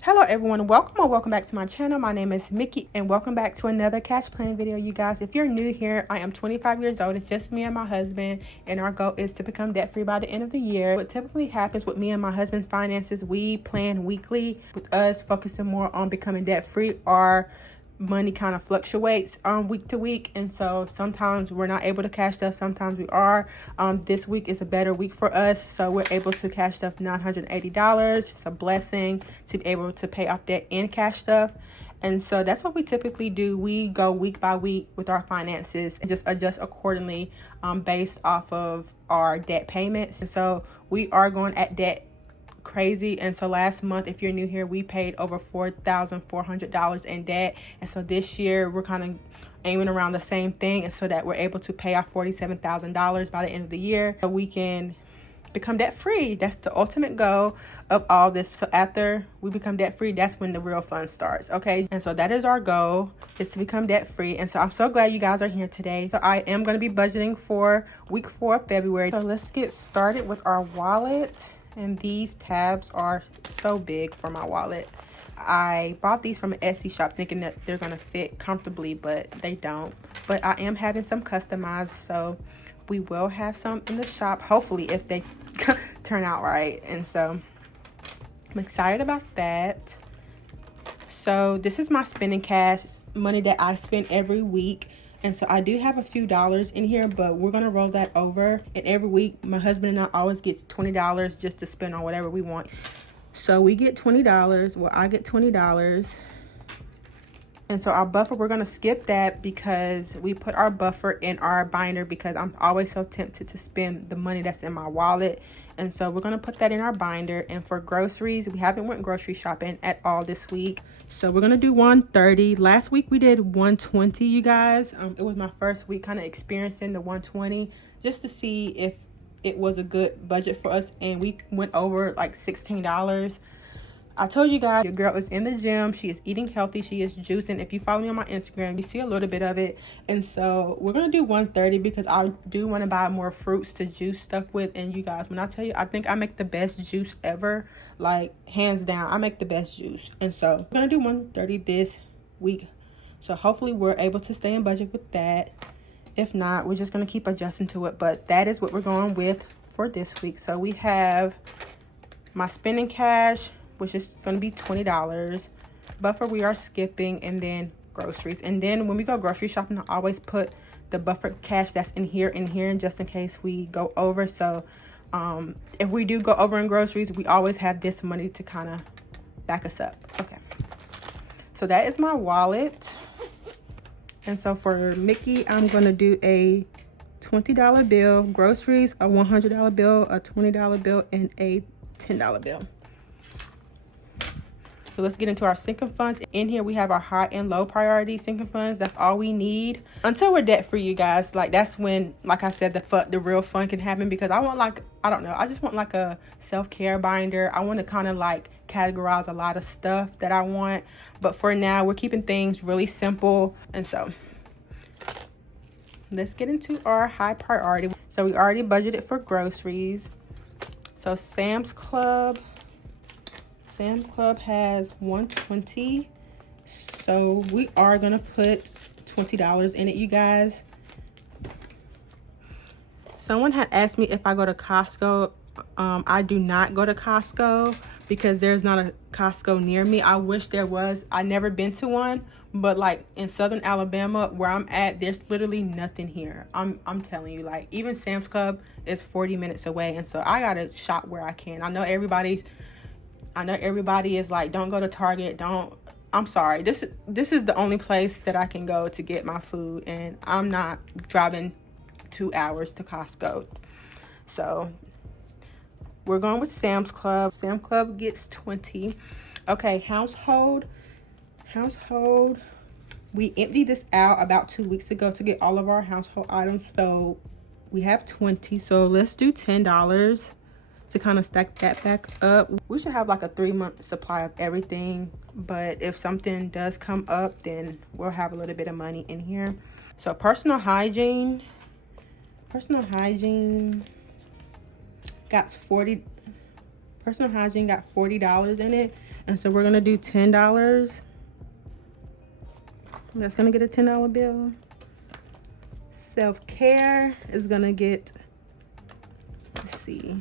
Hello everyone, welcome or welcome back to my channel. My name is Mickey and welcome back to another cash planning video, you guys. If you're new here, I am 25 years old. It's just me and my husband, and our goal is to become debt free by the end of the year. What typically happens with me and my husband's finances, we plan weekly. With us focusing more on becoming debt free, our money kind of fluctuates week to week, and so sometimes we're not able to cash stuff, sometimes we are. This week is a better week for us, so we're able to cash stuff $980. It's a blessing to be able to pay off debt and cash stuff. And so that's what we typically do. We go week by week with our finances and just adjust accordingly based off of our debt payments. And so we are going at debt crazy. And so last month, if you're new here, we paid over $4,400 in debt. And so this year we're kind of aiming around the same thing, and so that we're able to pay off $47,000 by the end of the year, so we can become debt free. That's the ultimate goal of all this. So after we become debt free, that's when the real fun starts. Okay, and so that is our goal, is to become debt free. And so I'm so glad you guys are here today. So I am going to be budgeting for week 4 of February. So let's get started with our wallet. And these tabs are so big for my wallet. I bought these from an Etsy shop thinking that they're going to fit comfortably, but they don't. But I am having some customized, so we will have some in the shop, hopefully, if they turn out right. And so I'm excited about that. So this is my spending cash, money that I spend every week. And so I do have a few dollars in here, but we're going to roll that over. And every week, my husband and I always gets $20 just to spend on whatever we want. So we get $20. Well, I get $20. And so our buffer, we're going to skip that because we put our buffer in our binder, because I'm always so tempted to spend the money that's in my wallet. And so we're going to put that in our binder. And for groceries, we haven't went grocery shopping at all this week. So we're going to do $130. Last week we did $120, you guys. It was my first week kind of experiencing the $120 just to see if it was a good budget for us. And we went over like $16. I told you guys, your girl is in the gym. She is eating healthy. She is juicing. If you follow me on my Instagram, you see a little bit of it. And so we're going to do $130 because I do want to buy more fruits to juice stuff with. And you guys, when I tell you, I think I make the best juice ever. Like, hands down, I make the best juice. And so we're going to do $130 this week. So hopefully we're able to stay in budget with that. If not, we're just going to keep adjusting to it. But that is what we're going with for this week. So we have my spending cash, which is going to be $20. Buffer we are skipping, and then groceries. And then when we go grocery shopping, I always put the buffer cash that's in here, just in case we go over. So if we do go over in groceries, we always have this money to kind of back us up. Okay, so that is my wallet. And so for Mickey, I'm going to do a $20 bill, groceries, a $100 bill, a $20 bill, and a $10 bill. So let's get into our sinking funds. In here we have our high and low priority sinking funds. That's all we need until we're debt free, you guys. Like, that's when, like I said, the real fun can happen, because I want, like, I don't know, I just want like a self-care binder. I want to kind of like categorize a lot of stuff that I want, but for now we're keeping things really simple. And so let's get into our high priority. So we already budgeted for groceries. So Sam's Club has $120, so we are gonna put $20 in it, you guys. Someone had asked me if I go to Costco. I do not go to Costco because there's not a Costco near me. I wish there was. I never been to one, but like in southern Alabama where I'm at, there's literally nothing here. I'm telling you, like, even Sam's Club is 40 minutes away, and so I gotta shop where I can. I know everybody is like, don't go to Target, I'm sorry. This is the only place that I can go to get my food, and I'm not driving 2 hours to Costco. So we're going with Sam's Club. Sam's Club gets $20. Okay, household. We emptied this out about 2 weeks ago to get all of our household items. So we have $20. So let's do $10 to kind of stack that back up. We should have like a 3-month supply of everything, but if something does come up, then we'll have a little bit of money in here. So personal hygiene got $40 in it. And so we're gonna do $10. That's gonna get a $10 bill. Self-care is gonna get, let's see,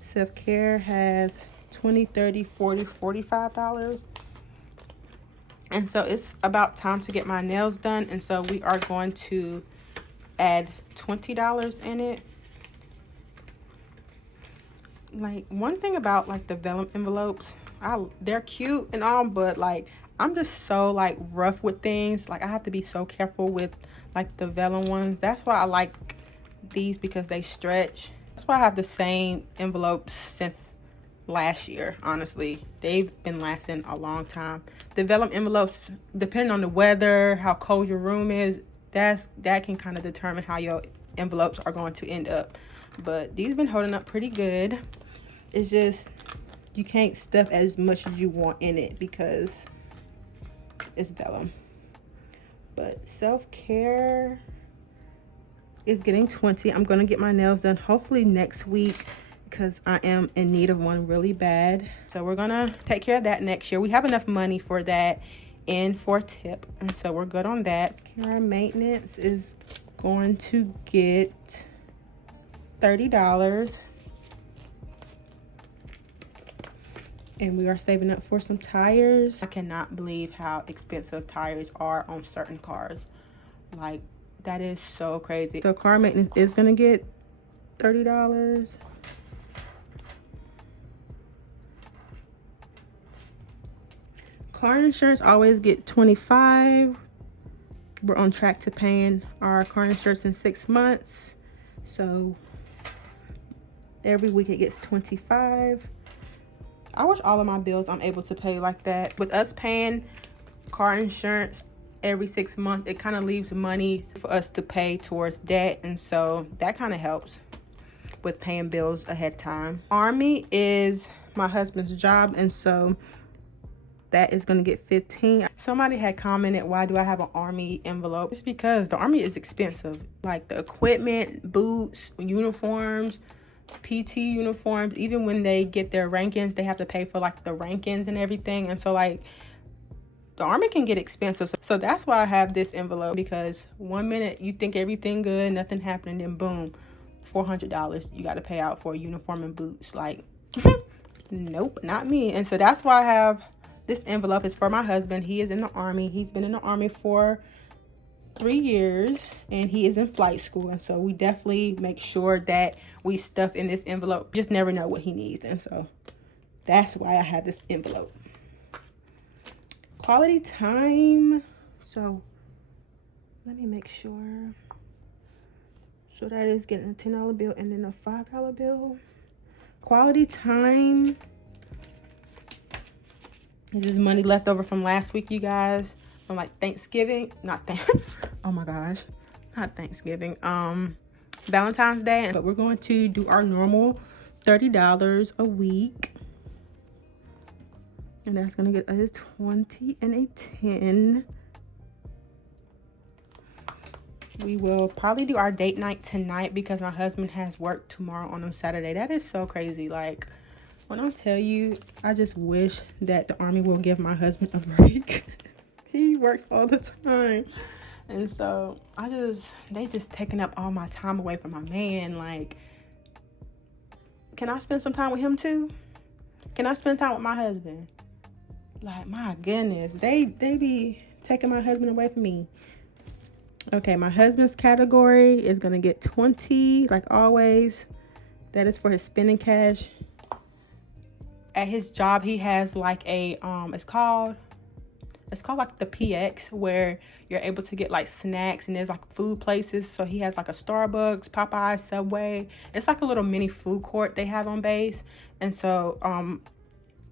self-care has $20, $30, $40, $45. And so it's about time to get my nails done. And so we are going to add $20 in it. Like, one thing about like the vellum envelopes, they're cute and all, but like I'm just so like rough with things. Like I have to be so careful with like the vellum ones. That's why I like these, because they stretch. That's why I have the same envelopes since last year. Honestly, they've been lasting a long time. The vellum envelopes, depending on the weather, how cold your room is, that can kind of determine how your envelopes are going to end up. But these have been holding up pretty good. It's just you can't stuff as much as you want in it because it's vellum. But self-care is getting 20. I'm gonna get my nails done hopefully next week because I am in need of one really bad. So we're gonna take care of that next year. We have enough money for that and for a tip, and so we're good on that. Our maintenance is going to get $30. And we are saving up for some tires. I cannot believe how expensive tires are on certain cars. Like, that is so crazy. So car maintenance is gonna get $30. Car insurance always get $25. We're on track to paying our car insurance in 6 months. So every week it gets $25. I wish all of my bills I'm able to pay like that. With us paying car insurance every 6 months, it kind of leaves money for us to pay towards debt. And so that kind of helps with paying bills ahead of time. Army is my husband's job, and so that is going to get $15. Somebody had commented, why do I have an Army envelope? It's because the Army is expensive. Like the equipment, boots, uniforms, PT uniforms, even when they get their rankings, they have to pay for like the rankings and everything. And so like the Army can get expensive. So that's why I have this envelope, because 1 minute you think everything good, nothing happening, then boom, $400 you got to pay out for a uniform and boots. Like nope, not me. And so that's why I have this envelope. Is for my husband. He is in the Army. He's been in the Army for 3 years and he is in flight school, and so we definitely make sure that we stuff in this envelope. Just never know what he needs, and so that's why I have this envelope. Quality time. So let me make sure. So that is getting a $10 bill and then a $5 bill. Quality time. This is money left over from last week, you guys. From like Thanksgiving, oh my gosh, not Thanksgiving, Valentine's Day. But we're going to do our normal $30 a week, and that's gonna get us 20 and a 10. We will probably do our date night tonight because my husband has work tomorrow on a Saturday. That is so crazy. Like, when I tell you, I just wish that the Army will give my husband a break. He works all the time, and so they just taking up all my time away from my man. Like, can I spend some time with him too? Can I spend time with my husband? Like, my goodness, they be taking my husband away from me. Okay, my husband's category is gonna get 20, like always. That is for his spending cash. At his job, he has like a it's called like the PX, where you're able to get like snacks, and there's like food places. So he has like a Starbucks, Popeyes, Subway. It's like a little mini food court they have on base. And so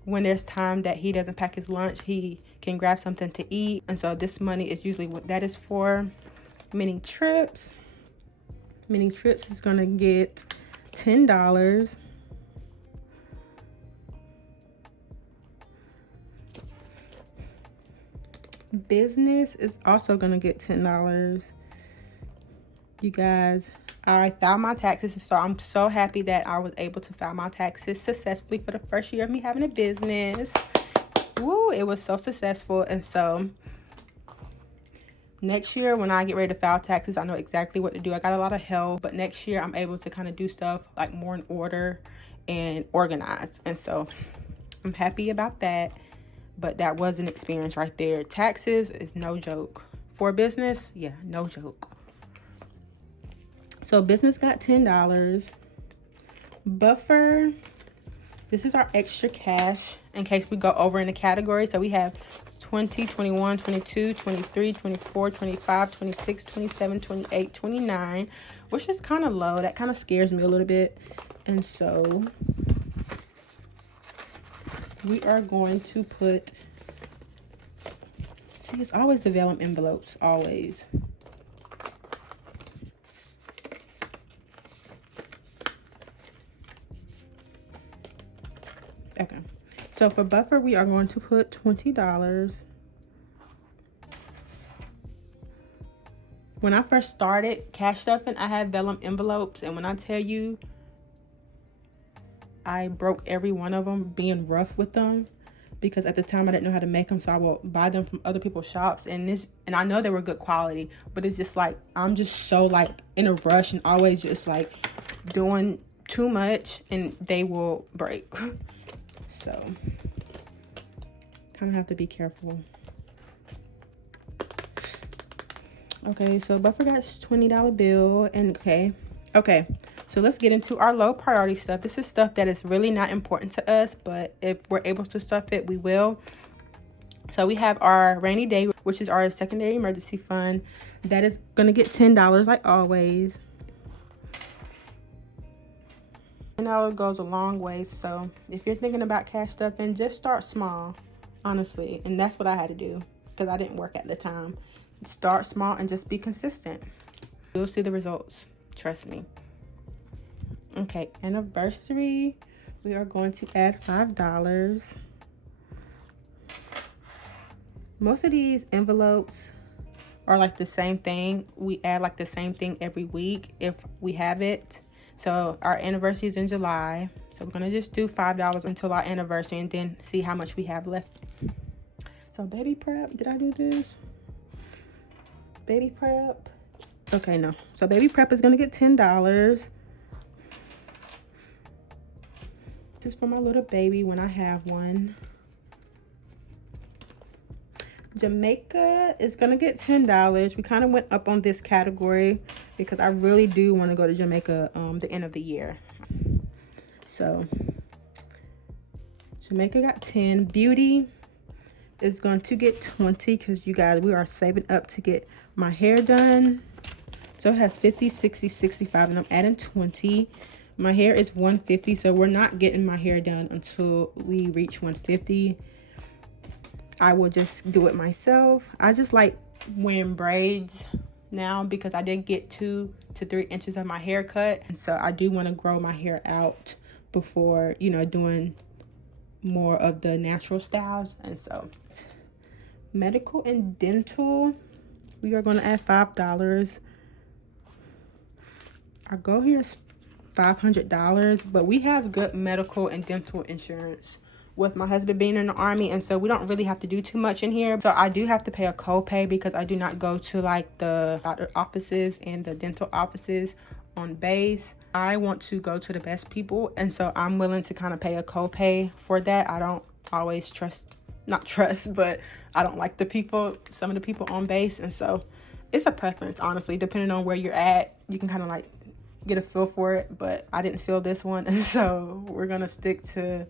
when there's time that he doesn't pack his lunch, he can grab something to eat. And so this money is usually what that is for. Mini trips is gonna get $10. Business is also gonna get $10. You guys, I filed my taxes, so I'm so happy that I was able to file my taxes successfully for the first year of me having a business. it was so successful. And so next year when I get ready to file taxes, I know exactly what to do. I got a lot of help, but next year I'm able to kind of do stuff like more in order and organized. And so I'm happy about that. But that was an experience right there. Taxes is no joke. For business, yeah, no joke. So business got $10. Buffer, this is our extra cash in case we go over in the category. So we have 20, 21, 22, 23, 24, 25, 26, 27, 28, 29, which is kind of low. That kind of scares me a little bit. And so we are going to put, see, it's always the vellum envelopes, always. Okay, so for buffer, we are going to put $20. When I first started cash stuffing, I had vellum envelopes, and when I tell you, I broke every one of them being rough with them, because at the time I didn't know how to make them, so I will buy them from other people's shops, and I know they were good quality, but it's just like I'm just so like in a rush and always just like doing too much, and they will break. So kind of have to be careful. Okay, so buffer got $20 bill, and okay, so let's get into our low priority stuff. This is stuff that is really not important to us, but if we're able to stuff it, we will. So we have our rainy day, which is our secondary emergency fund. That is gonna get $10 like always. $10 goes a long way. So if you're thinking about cash stuffing, just start small, honestly. And that's what I had to do because I didn't work at the time. Start small and just be consistent. You'll see the results, trust me. Okay, anniversary, we are going to add $5. Most of these envelopes are like the same thing. We add like the same thing every week if we have it. So our anniversary is in July, so we're gonna just do $5 until our anniversary and then see how much we have left. So baby prep, did I do this? Baby prep, okay, no. So baby prep is gonna get $10. This is for my little baby when I have one. Jamaica is gonna get $10. We kind of went up on this category because I really do want to go to Jamaica the end of the year. So Jamaica got 10. Beauty is going to get 20 because you guys, we are saving up to get my hair done. So it has 50, 60, 65, and I'm adding 20. My hair is 150, so we're not getting my hair done until we reach 150. I will just do it myself. I just like wearing braids now because I did get 2 to 3 inches of my hair cut, and so I do want to grow my hair out before, you know, doing more of the natural styles. And so medical and dental, we are going to add $5. Our goal here is $500, but we have good medical and dental insurance with my husband being in the Army, and so we don't really have to do too much in here. So I do have to pay a copay because I do not go to like the doctor offices and the dental offices on base. I want to go to the best people, and so I'm willing to kind of pay a copay for that. I don't always not trust, but I don't like some of the people on base, and so it's a preference, honestly. Depending on where you're at, you can kind of like get a feel for it, but I didn't feel this one, and so we're gonna stick to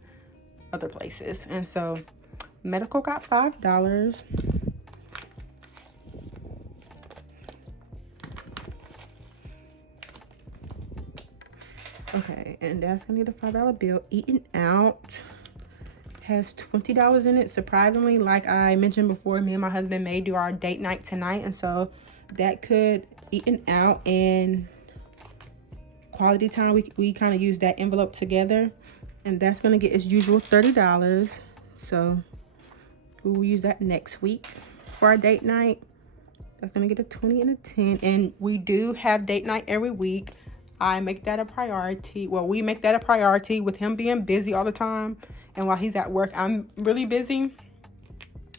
other places. And so medical got $5. Okay, and that's gonna get a $5 bill. Eating out has $20 in it. Surprisingly, like I mentioned before, me and my husband may do our date night tonight, and so that could eating out and quality time, we kind of use that envelope together, and that's going to get as usual $30. So we will use that next week for our date night. That's going to get a 20 and a 10, and we do have date night every week. I make that a priority. Well, we make that a priority with him being busy all the time, and while he's at work, I'm really busy.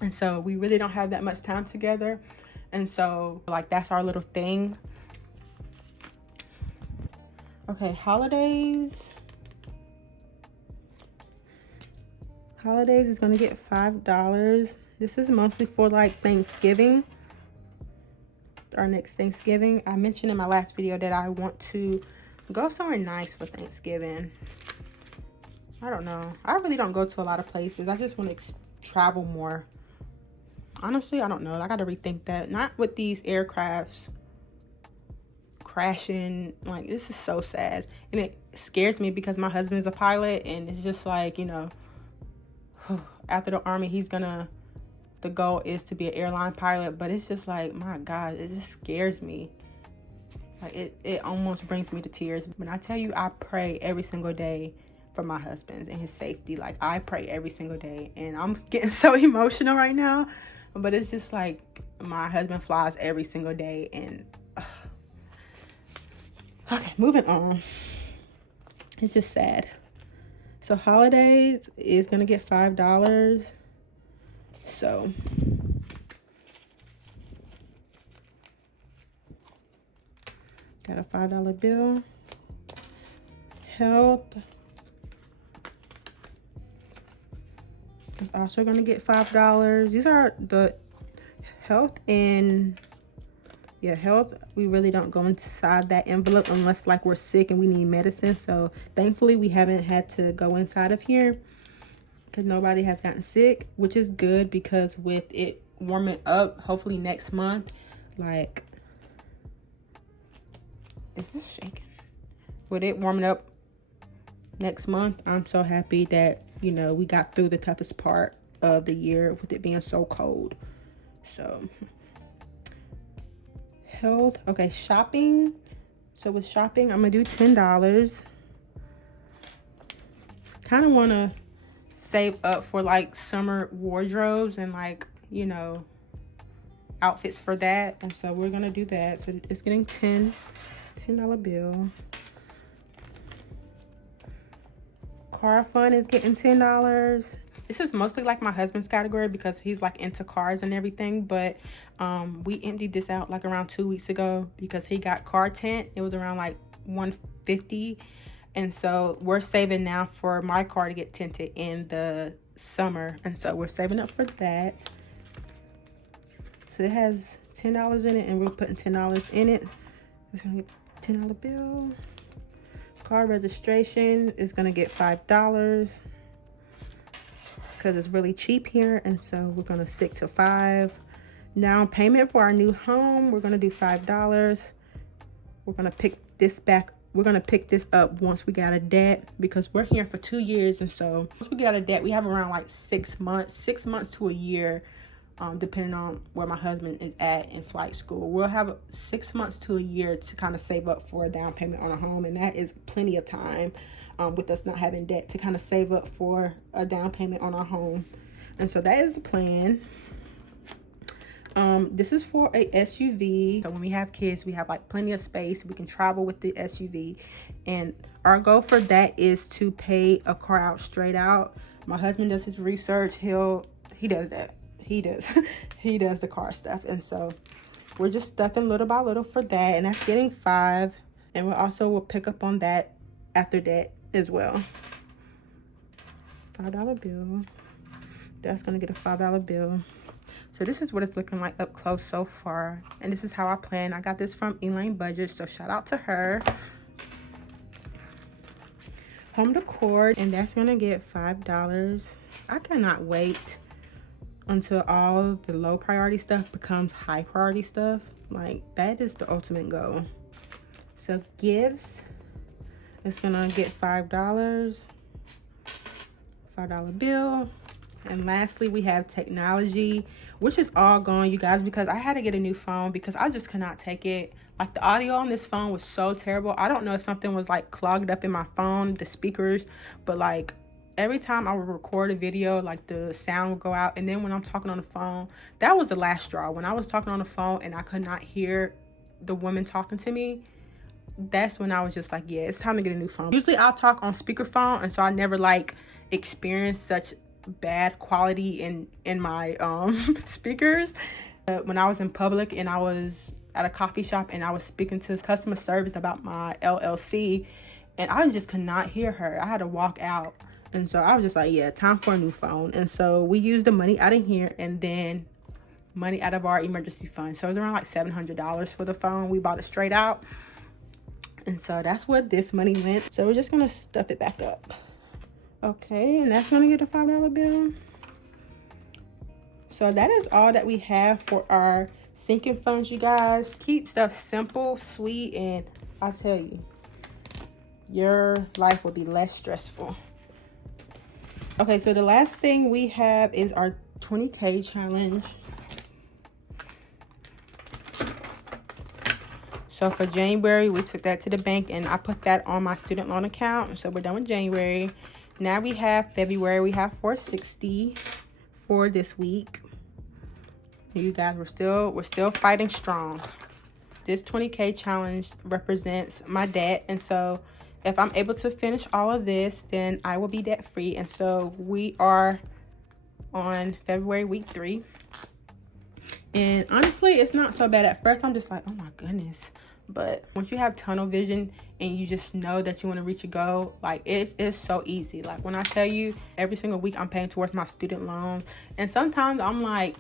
And so we really don't have that much time together. And so like that's our little thing. Okay, holidays is gonna get $5. This is mostly for like Thanksgiving, our next Thanksgiving. I mentioned in my last video that I want to go somewhere nice for Thanksgiving. I don't know, I really don't go to a lot of places. I just want to travel more. Honestly, I don't know, I gotta rethink that. Not with these aircrafts crashing. Like, this is so sad, and it scares me because my husband's a pilot, and it's just like, you know, after the Army, the goal is to be an airline pilot, but it's just like, my God, it just scares me. Like, it almost brings me to tears. When I tell you, I pray every single day for my husband and his safety. Like, I pray every single day, and I'm getting so emotional right now, but it's just like, my husband flies every single day, and okay, moving on. It's just sad. So holidays is gonna get $5. So got a $5 bill. Health is also gonna get $5. These are the health and health. We really don't go inside that envelope unless like we're sick and we need medicine. So thankfully we haven't had to go inside of here because nobody has gotten sick, which is good, because with it warming up, hopefully next month, like, is this shaking? With it warming up next month, I'm so happy that, you know, we got through the toughest part of the year with it being so cold. So health. Okay, shopping. So with shopping, I'm gonna do $10. Kind of want to save up for like summer wardrobes and like, you know, outfits for that, and so we're gonna do that. So it's getting $10 bill. Car fund is getting $10. This is mostly like my husband's category because he's like into cars and everything, but we emptied this out like around 2 weeks ago because he got car tint. It was around like $150, and so we're saving now for my car to get tinted in the summer, and so we're saving up for that. So it has $10 in it, and we're putting $10 in it. We're gonna get $10 bill. Car registration is gonna get $5 because it's really cheap here, and so we're gonna stick to $5. Down payment for our new home, we're gonna do $5. We're gonna pick this back. We're gonna pick this up once we get out of debt, because we're here for 2 years, and so once we get out of debt, we have around like 6 months to a year, depending on where my husband is at in flight school. We'll have 6 months to a year to kind of save up for a down payment on a home, and that is plenty of time, with us not having debt, to kind of save up for a down payment on our home. And so that is the plan. This is for a SUV. So when we have kids, we have like plenty of space. We can travel with the SUV, and our goal for that is to pay a car out straight out. My husband does his research. He does that. He does the car stuff, and so we're just stuffing little by little for that, and that's getting $5. And we also will pick up on that after that as well. $5 bill. That's gonna get a $5 bill. So this is what it's looking like up close so far, and this is how I plan. I got this from Elaine Budget, so shout out to her. Home decor, and that's gonna get $5. I cannot wait until all the low priority stuff becomes high priority stuff. Like, that is the ultimate goal. So gifts, it's gonna get $5 bill. And lastly, we have technology, which is all gone, you guys, because I had to get a new phone because I just could not take it. Like, the audio on this phone was so terrible. I don't know if something was like clogged up in my phone, the speakers, but like every time I would record a video, like the sound would go out. And then when I'm talking on the phone, that was the last straw. When I was talking on the phone and I could not hear the woman talking to me, that's when I was just like, yeah, it's time to get a new phone. Usually I'll talk on speakerphone, and so I never like experienced such bad quality in my speakers. When I was in public and I was at a coffee shop and I was speaking to customer service about my LLC, and I just could not hear her. I had to walk out. And so I was just like, yeah, time for a new phone. And so we used the money out of here and then money out of our emergency fund. So it was around like $700 for the phone. We bought it straight out. And so that's where this money went. So we're just gonna stuff it back up. Okay, and that's gonna get a $5 bill. So that is all that we have for our sinking funds, you guys. Keep stuff simple, sweet, and I tell you, your life will be less stressful. Okay, so the last thing we have is our 20K challenge. So for January, we took that to the bank and I put that on my student loan account. So we're done with January. Now we have February. We have $460 for this week. You guys, we're still fighting strong. This 20K challenge represents my debt, and so if I'm able to finish all of this, then I will be debt free. And so we are on February week 3. And honestly, it's not so bad. At first, I'm just like, oh my goodness. But once you have tunnel vision and you just know that you want to reach a goal, like it's so easy. Like when I tell you every single week I'm paying towards my student loan, and sometimes I'm like,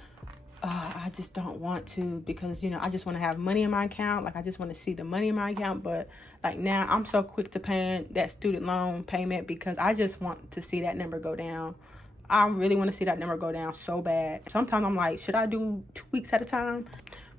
I just don't want to, because, you know, I just want to have money in my account. Like, I just want to see the money in my account. But like now I'm so quick to paying that student loan payment because I just want to see that number go down. I really want to see that number go down so bad. Sometimes I'm like, should I do 2 weeks at a time?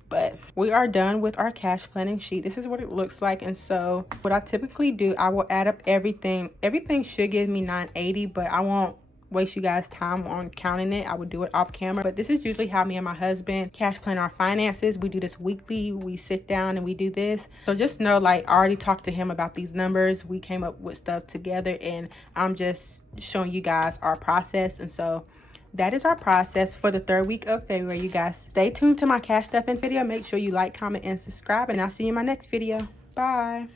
But we are done with our cash planning sheet. This is what it looks like. And so what I typically do, I will add up everything. Everything should give me $980, but I won't waste you guys time on counting it. I would do it off camera. But this is usually how me and my husband cash plan our finances. We do this weekly. We sit down and we do this. So just know, like, I already talked to him about these numbers. We came up with stuff together, and I'm just showing you guys our process. And so that is our process for the 3rd week of February, you guys. Stay tuned to my cash stuffing video. Make sure you like, comment, and subscribe, and I'll see you in my next video. Bye.